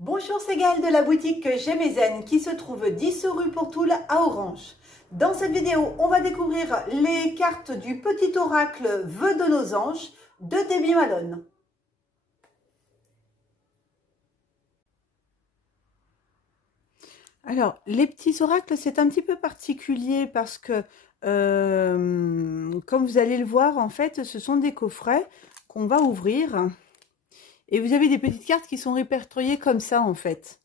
Bonjour, c'est Gaëlle de la boutique Gémézen qui se trouve 10 rue Pourtoul à Orange. Dans cette vidéo, on va découvrir les cartes du petit oracle Vœux de nos anges de Debbie Malone. Alors, les petits oracles, c'est un petit peu particulier parce que, comme vous allez le voir, en fait, ce sont des coffrets qu'on va ouvrir. Et vous avez des petites cartes qui sont répertoriées comme ça, en fait.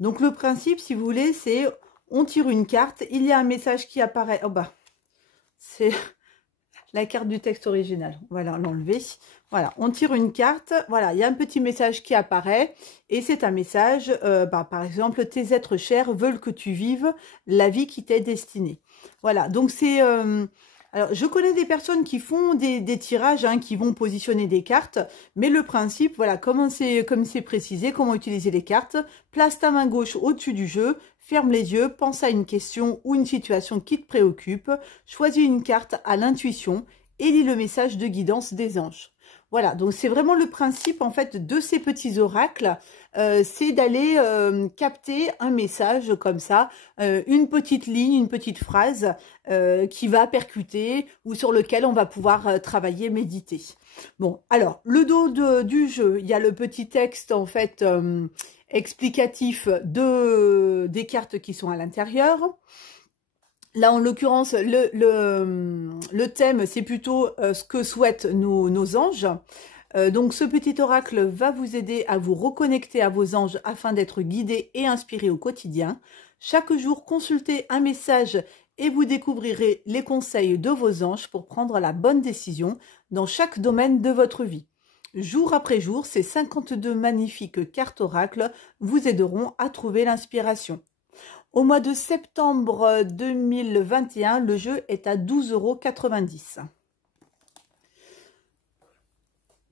Donc, le principe, si vous voulez, c'est on tire une carte, il y a un message qui apparaît. Oh bah, c'est la carte du texte original. On va l'enlever. Voilà, on tire une carte. Voilà, il y a un petit message qui apparaît. Et c'est un message, par exemple, tes êtres chers veulent que tu vives la vie qui t'est destinée. Voilà, donc c'est... alors, je connais des personnes qui font des tirages, hein, qui vont positionner des cartes, mais le principe, voilà, comme c'est précisé, comment utiliser les cartes. Place ta main gauche au-dessus du jeu, ferme les yeux, pense à une question ou une situation qui te préoccupe, choisis une carte à l'intuition et lis le message de guidance des anges. Voilà, donc c'est vraiment le principe en fait de ces petits oracles, c'est d'aller capter un message comme ça, une petite ligne, une petite phrase qui va percuter ou sur lequel on va pouvoir travailler, méditer. Bon, alors le dos du jeu, il y a le petit texte en fait explicatif des cartes qui sont à l'intérieur. Là, en l'occurrence, le thème, c'est plutôt ce que souhaitent nos anges. Donc, ce petit oracle va vous aider à vous reconnecter à vos anges afin d'être guidé et inspiré au quotidien. Chaque jour, consultez un message et vous découvrirez les conseils de vos anges pour prendre la bonne décision dans chaque domaine de votre vie. Jour après jour, ces 52 magnifiques cartes oracles vous aideront à trouver l'inspiration. Au mois de septembre 2021, le jeu est à 12,90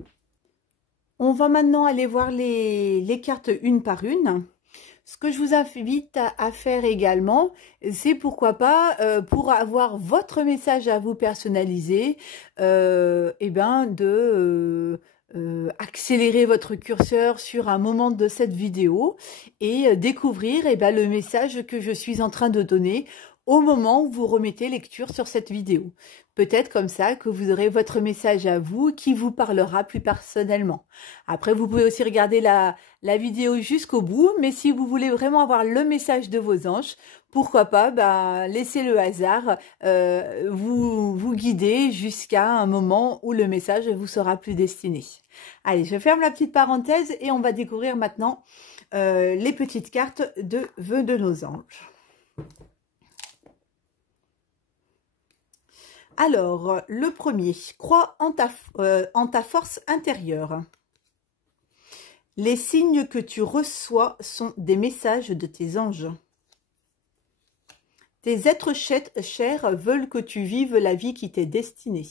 €. On va maintenant aller voir les cartes une par une. Ce que je vous invite à faire également, c'est pourquoi pas, pour avoir votre message à vous personnaliser, accélérer votre curseur sur un moment de cette vidéo et découvrir le message que je suis en train de donner au moment où vous remettez lecture sur cette vidéo. Peut-être comme ça que vous aurez votre message à vous qui vous parlera plus personnellement. Après, vous pouvez aussi regarder la vidéo jusqu'au bout, mais si vous voulez vraiment avoir le message de vos anges, pourquoi pas laisser le hasard vous guider jusqu'à un moment où le message vous sera plus destiné. Allez, je ferme la petite parenthèse et on va découvrir maintenant les petites cartes de vœux de nos anges. Alors, le premier, crois en ta force intérieure. Les signes que tu reçois sont des messages de tes anges. Tes êtres chers veulent que tu vives la vie qui t'est destinée.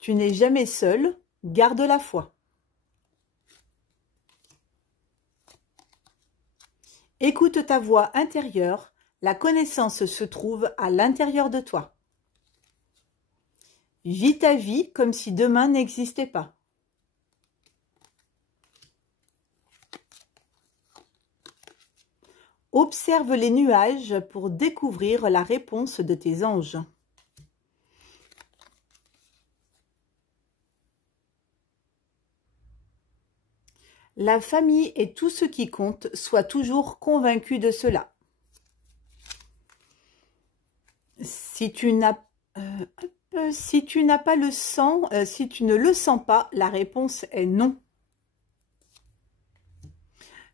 Tu n'es jamais seul, garde la foi. Écoute ta voix intérieure, la connaissance se trouve à l'intérieur de toi. Vis ta vie comme si demain n'existait pas. Observe les nuages pour découvrir la réponse de tes anges. La famille est tout ce qui compte, sois toujours convaincu de cela. Si tu n'as pas le sang, si tu ne le sens pas, la réponse est non.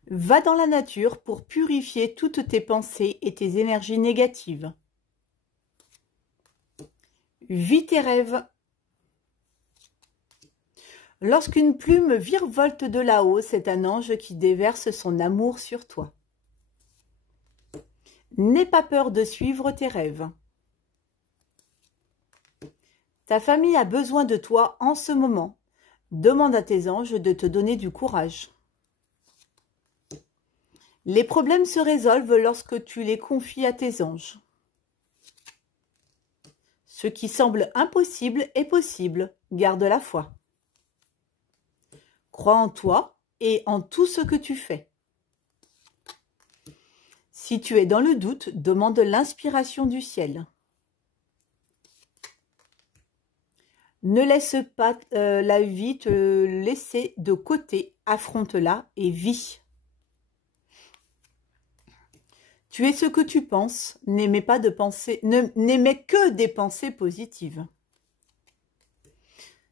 Va dans la nature pour purifier toutes tes pensées et tes énergies négatives. Vis tes rêves. Lorsqu'une plume virevolte de là-haut, c'est un ange qui déverse son amour sur toi. N'aie pas peur de suivre tes rêves. Ta famille a besoin de toi en ce moment. Demande à tes anges de te donner du courage. Les problèmes se résolvent lorsque tu les confies à tes anges. Ce qui semble impossible est possible. Garde la foi. Crois en toi, et en tout ce que tu fais. Si tu es dans le doute, demande l'inspiration du ciel. Ne laisse pas la vie te laisser de côté, affronte-la et vis. Tu es ce que tu penses, n'aimez que des pensées positives.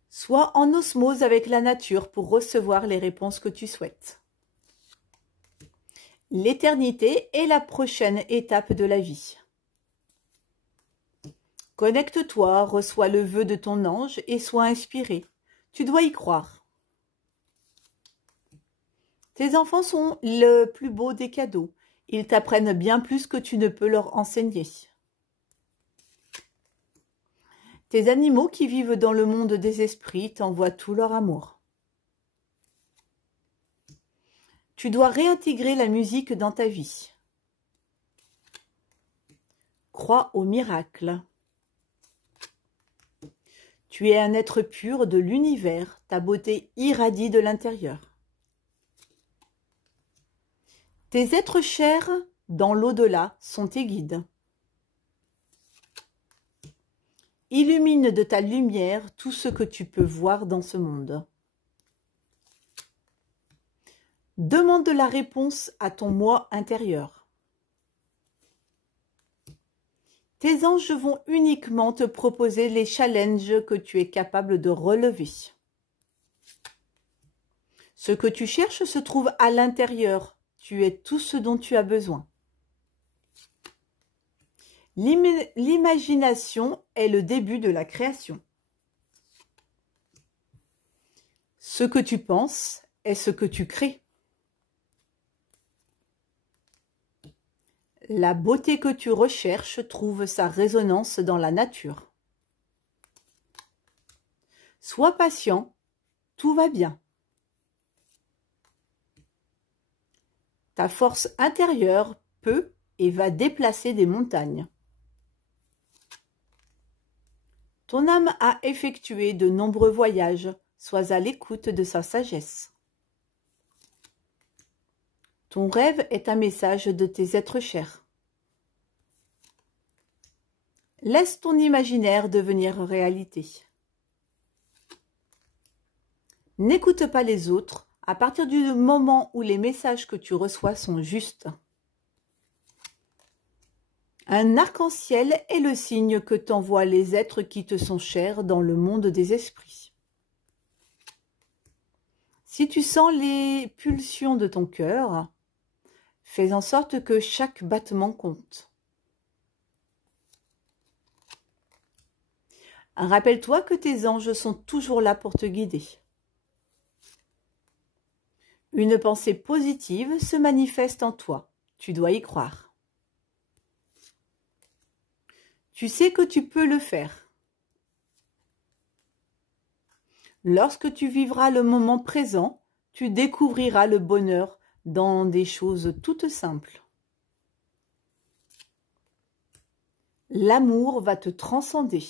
Sois en osmose avec la nature pour recevoir les réponses que tu souhaites. L'éternité est la prochaine étape de la vie. Connecte-toi, reçois le vœu de ton ange et sois inspiré. Tu dois y croire. Tes enfants sont le plus beau des cadeaux. Ils t'apprennent bien plus que tu ne peux leur enseigner. Tes animaux qui vivent dans le monde des esprits t'envoient tout leur amour. Tu dois réintégrer la musique dans ta vie. Crois au miracle. Tu es un être pur de l'univers, ta beauté irradie de l'intérieur. Tes êtres chers dans l'au-delà sont tes guides. Illumine de ta lumière tout ce que tu peux voir dans ce monde. Demande la réponse à ton moi intérieur. Tes anges vont uniquement te proposer les challenges que tu es capable de relever. Ce que tu cherches se trouve à l'intérieur. Tu es tout ce dont tu as besoin. L'imagination est le début de la création. Ce que tu penses est ce que tu crées. La beauté que tu recherches trouve sa résonance dans la nature. Sois patient, tout va bien. Ta force intérieure peut et va déplacer des montagnes. Ton âme a effectué de nombreux voyages, sois à l'écoute de sa sagesse. Ton rêve est un message de tes êtres chers. Laisse ton imaginaire devenir réalité. N'écoute pas les autres à partir du moment où les messages que tu reçois sont justes. Un arc-en-ciel est le signe que t'envoient les êtres qui te sont chers dans le monde des esprits. Si tu sens les pulsions de ton cœur, fais en sorte que chaque battement compte. Rappelle-toi que tes anges sont toujours là pour te guider. Une pensée positive se manifeste en toi. Tu dois y croire. Tu sais que tu peux le faire. Lorsque tu vivras le moment présent, tu découvriras le bonheur dans des choses toutes simples. L'amour va te transcender.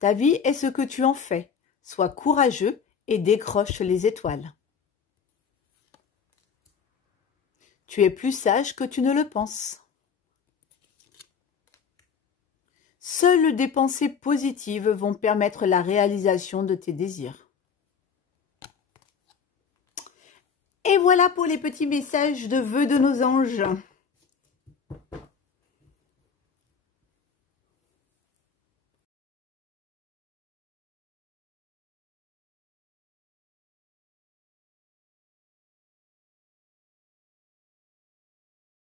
Ta vie est ce que tu en fais. Sois courageux et décroche les étoiles. Tu es plus sage que tu ne le penses. Seules des pensées positives vont permettre la réalisation de tes désirs. Et voilà pour les petits messages de vœux de nos anges.